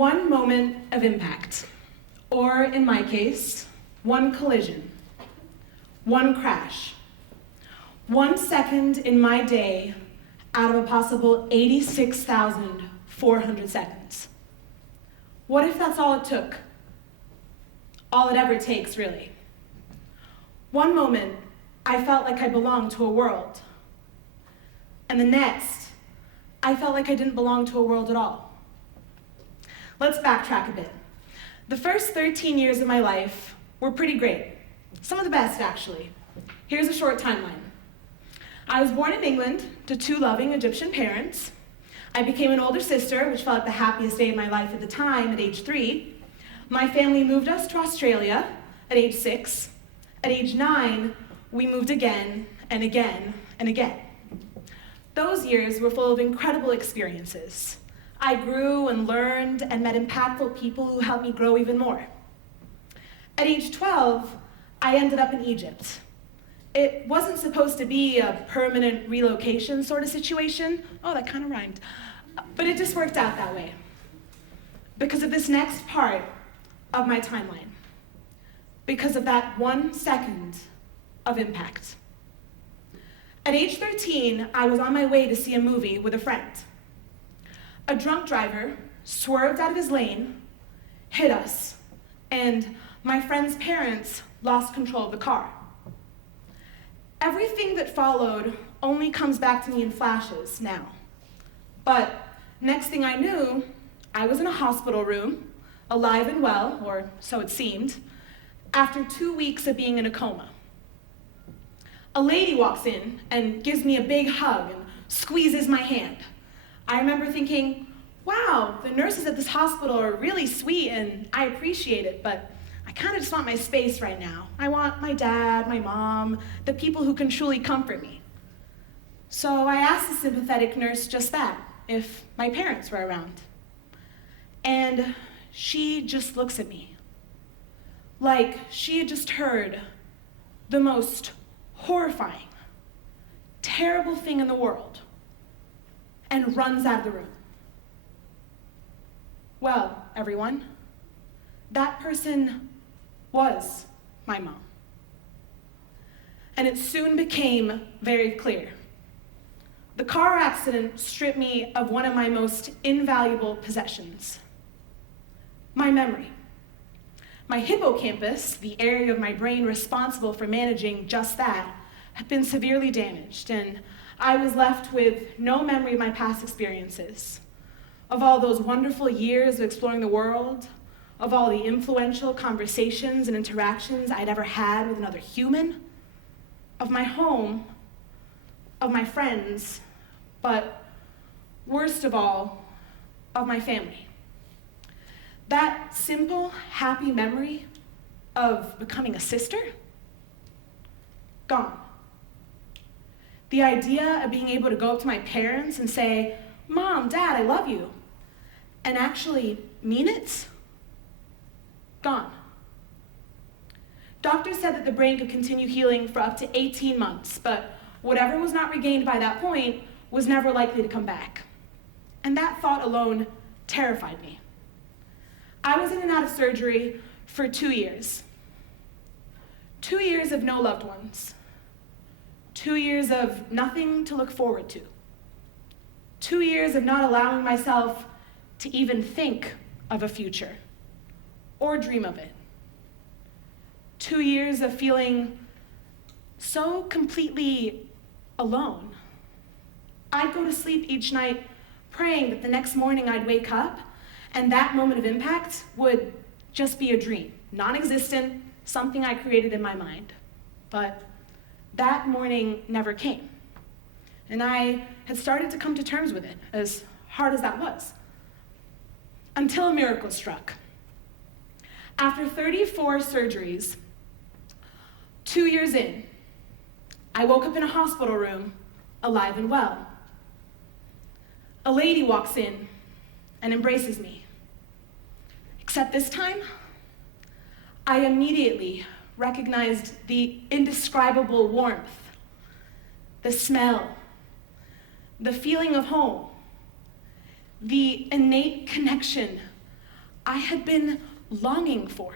One moment of impact, or in my case, one collision, one crash, 1 second in my day out of a possible 86,400 seconds. What if that's all it took? All it ever takes, really. One moment, I felt like I belonged to a world. And the next, I felt like I didn't belong to a world at all. Let's backtrack a bit. The first 13 years of my life were pretty great. Some of the best, actually. Here's a short timeline. I was born in England to 2 loving Egyptian parents. I became an older sister, which felt like the happiest day of my life at the time at age 3. My family moved us to Australia at age 6. At age 9, we moved again and again and again. Those years were full of incredible experiences. I grew and learned and met impactful people who helped me grow even more. At age 12, I ended up in Egypt. It wasn't supposed to be a permanent relocation sort of situation. Oh, that kind of rhymed. But it just worked out that way. Because of this next part of my timeline. Because of that 1 second of impact. At age 13, I was on my way to see a movie with a friend. A drunk driver swerved out of his lane, hit us, and my friend's parents lost control of the car. Everything that followed only comes back to me in flashes now. But next thing I knew, I was in a hospital room, alive and well, or so it seemed, after 2 weeks of being in a coma. A lady walks in and gives me a big hug and squeezes my hand. I remember thinking, wow, the nurses at this hospital are really sweet and I appreciate it, but I kind of just want my space right now. I want my dad, my mom, the people who can truly comfort me. So I asked the sympathetic nurse just that, if my parents were around. And she just looks at me, like she had just heard the most horrifying, terrible thing in the world, and runs out of the room. Well, everyone, that person was my mom. And it soon became very clear. The car accident stripped me of one of my most invaluable possessions, my memory. My hippocampus, the area of my brain responsible for managing just that, had been severely damaged, and I was left with no memory of my past experiences, of all those wonderful years of exploring the world, of all the influential conversations and interactions I'd ever had with another human, of my home, of my friends, but worst of all, of my family. That simple, happy memory of becoming a sister, gone. The idea of being able to go up to my parents and say, Mom, Dad, I love you, and actually mean it, gone. Doctors said that the brain could continue healing for up to 18 months, but whatever was not regained by that point was never likely to come back. And that thought alone terrified me. I was in and out of surgery for 2 years. 2 years of no loved ones. 2 years of nothing to look forward to. 2 years of not allowing myself to even think of a future or dream of it. 2 years of feeling so completely alone. I'd go to sleep each night praying that the next morning I'd wake up and that moment of impact would just be a dream, non-existent, something I created in my mind. But that morning never came. And I had started to come to terms with it, as hard as that was, until a miracle struck. After 34 surgeries, 2 years in, I woke up in a hospital room, alive and well. A lady walks in and embraces me. Except this time, I immediately recognized the indescribable warmth, the smell, the feeling of home, the innate connection I had been longing for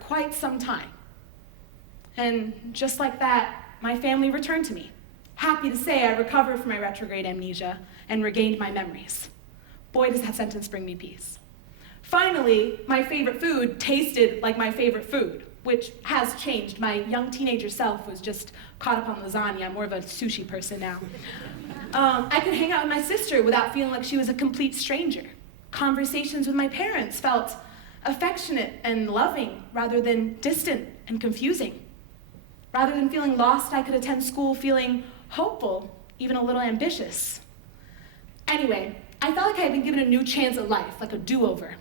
quite some time. And just like that, my family returned to me. Happy to say I recovered from my retrograde amnesia and regained my memories. Boy, does that sentence bring me peace. Finally, my favorite food tasted like my favorite food, which has changed. My young teenager self was just caught up on lasagna. I'm more of a sushi person now. I could hang out with my sister without feeling like she was a complete stranger. Conversations with my parents felt affectionate and loving rather than distant and confusing. Rather than feeling lost, I could attend school feeling hopeful, even a little ambitious. Anyway, I felt like I had been given a new chance at life, like a do-over.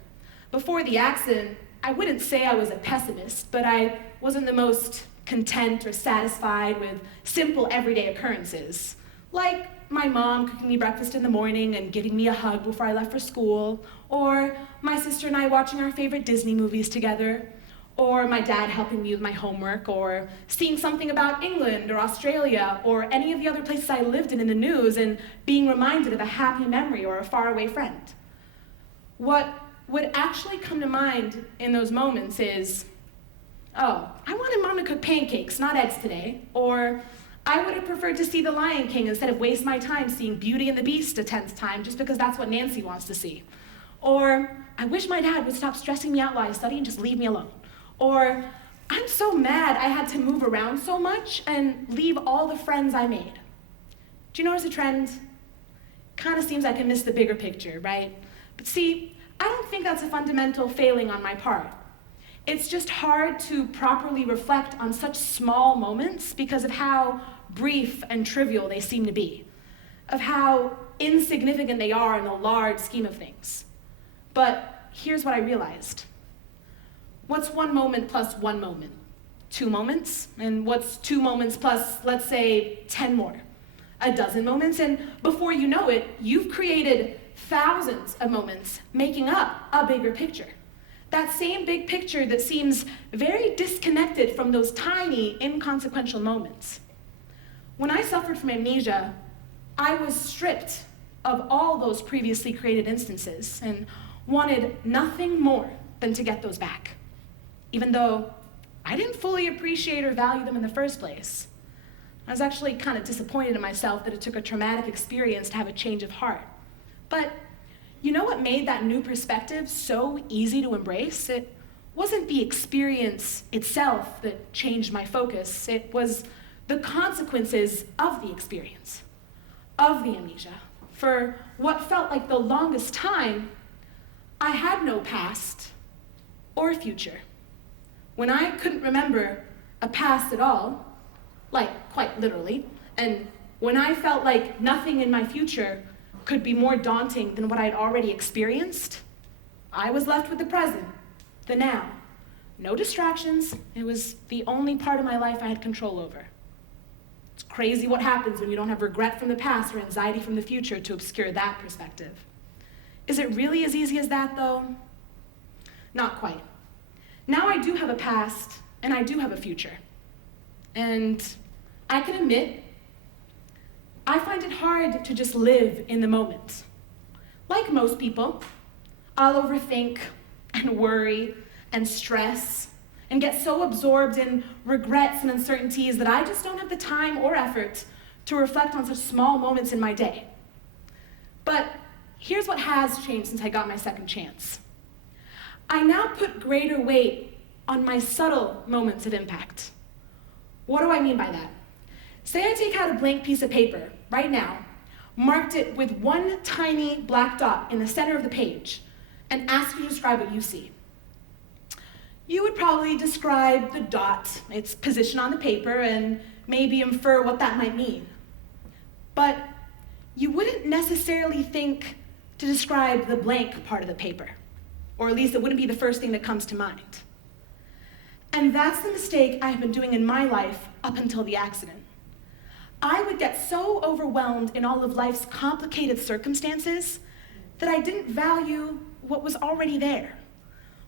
Before the accident, I wouldn't say I was a pessimist, but I wasn't the most content or satisfied with simple everyday occurrences, like my mom cooking me breakfast in the morning and giving me a hug before I left for school, or my sister and I watching our favorite Disney movies together, or my dad helping me with my homework, or seeing something about England or Australia or any of the other places I lived in the news and being reminded of a happy memory or a faraway friend. What would actually come to mind in those moments is, oh, I wanted Mom to cook pancakes, not eggs today, or I would have preferred to see The Lion King instead of waste my time seeing Beauty and the Beast a 10th time just because that's what Nancy wants to see. Or, I wish my dad would stop stressing me out while I study and just leave me alone. Or, I'm so mad I had to move around so much and leave all the friends I made. Do you notice a trend? Kind of seems like I missed the bigger picture, right? But see, I don't think that's a fundamental failing on my part. It's just hard to properly reflect on such small moments because of how brief and trivial they seem to be, of how insignificant they are in the large scheme of things. But here's what I realized. What's 1 moment plus 1 moment? 2 moments? And what's 2 moments plus, let's say, 10 more? A dozen moments, and before you know it, you've created thousands of moments making up a bigger picture. That same big picture that seems very disconnected from those tiny, inconsequential moments. When I suffered from amnesia, I was stripped of all those previously created instances and wanted nothing more than to get those back, even though I didn't fully appreciate or value them in the first place. I was actually kind of disappointed in myself that it took a traumatic experience to have a change of heart. But you know what made that new perspective so easy to embrace? It wasn't the experience itself that changed my focus. It was the consequences of the experience, of the amnesia. For what felt like the longest time, I had no past or future. When I couldn't remember a past at all, like quite literally, and when I felt like nothing in my future could be more daunting than what I'd already experienced, I was left with the present, the now. No distractions. It was the only part of my life I had control over. It's crazy what happens when you don't have regret from the past or anxiety from the future to obscure that perspective. Is it really as easy as that, though? Not quite. Now I do have a past, and I do have a future. And I can admit, I find it hard to just live in the moment. Like most people, I'll overthink and worry and stress and get so absorbed in regrets and uncertainties that I just don't have the time or effort to reflect on such small moments in my day. But here's what has changed since I got my second chance. I now put greater weight on my subtle moments of impact. What do I mean by that? Say I take out a blank piece of paper right now, marked it with one tiny black dot in the center of the page, and ask you to describe what you see. You would probably describe the dot, its position on the paper, and maybe infer what that might mean. But you wouldn't necessarily think to describe the blank part of the paper, or at least it wouldn't be the first thing that comes to mind. And that's the mistake I have been doing in my life up until the accident. I would get so overwhelmed in all of life's complicated circumstances that I didn't value what was already there,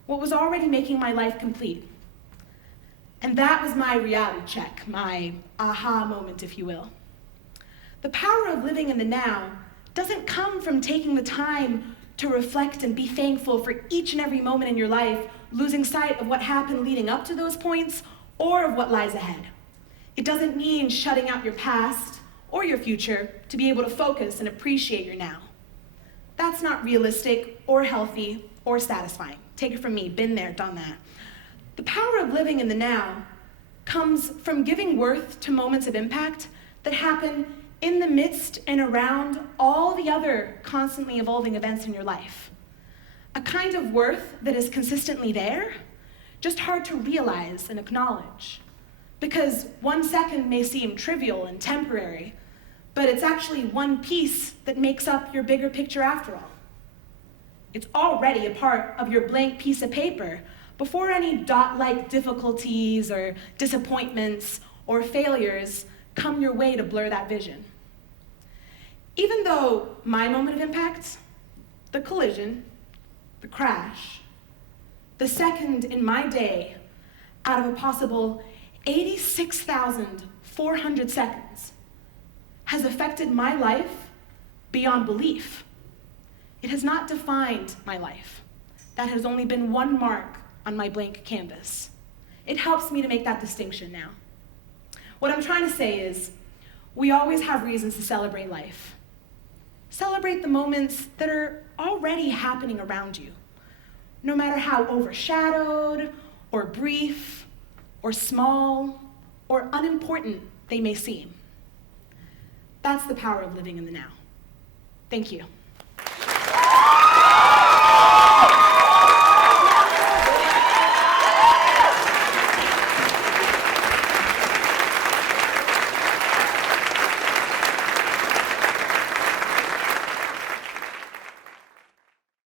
what was already making my life complete. And that was my reality check, my aha moment, if you will. The power of living in the now doesn't come from taking the time to reflect and be thankful for each and every moment in your life, losing sight of what happened leading up to those points or of what lies ahead. It doesn't mean shutting out your past or your future to be able to focus and appreciate your now. That's not realistic or healthy or satisfying. Take it from me, been there, done that. The power of living in the now comes from giving worth to moments of impact that happen in the midst and around all the other constantly evolving events in your life. A kind of worth that is consistently there, just hard to realize and acknowledge. Because 1 second may seem trivial and temporary, but it's actually one piece that makes up your bigger picture after all. It's already a part of your blank piece of paper before any dot-like difficulties or disappointments or failures come your way to blur that vision. Even though my moment of impact, the collision, the crash, the second in my day out of a possible 86,400 seconds, has affected my life beyond belief. It has not defined my life. That has only been one mark on my blank canvas. It helps me to make that distinction now. What I'm trying to say is, we always have reasons to celebrate life. Celebrate the moments that are already happening around you, no matter how overshadowed, or brief, or small, or unimportant they may seem. That's the power of living in the now. Thank you.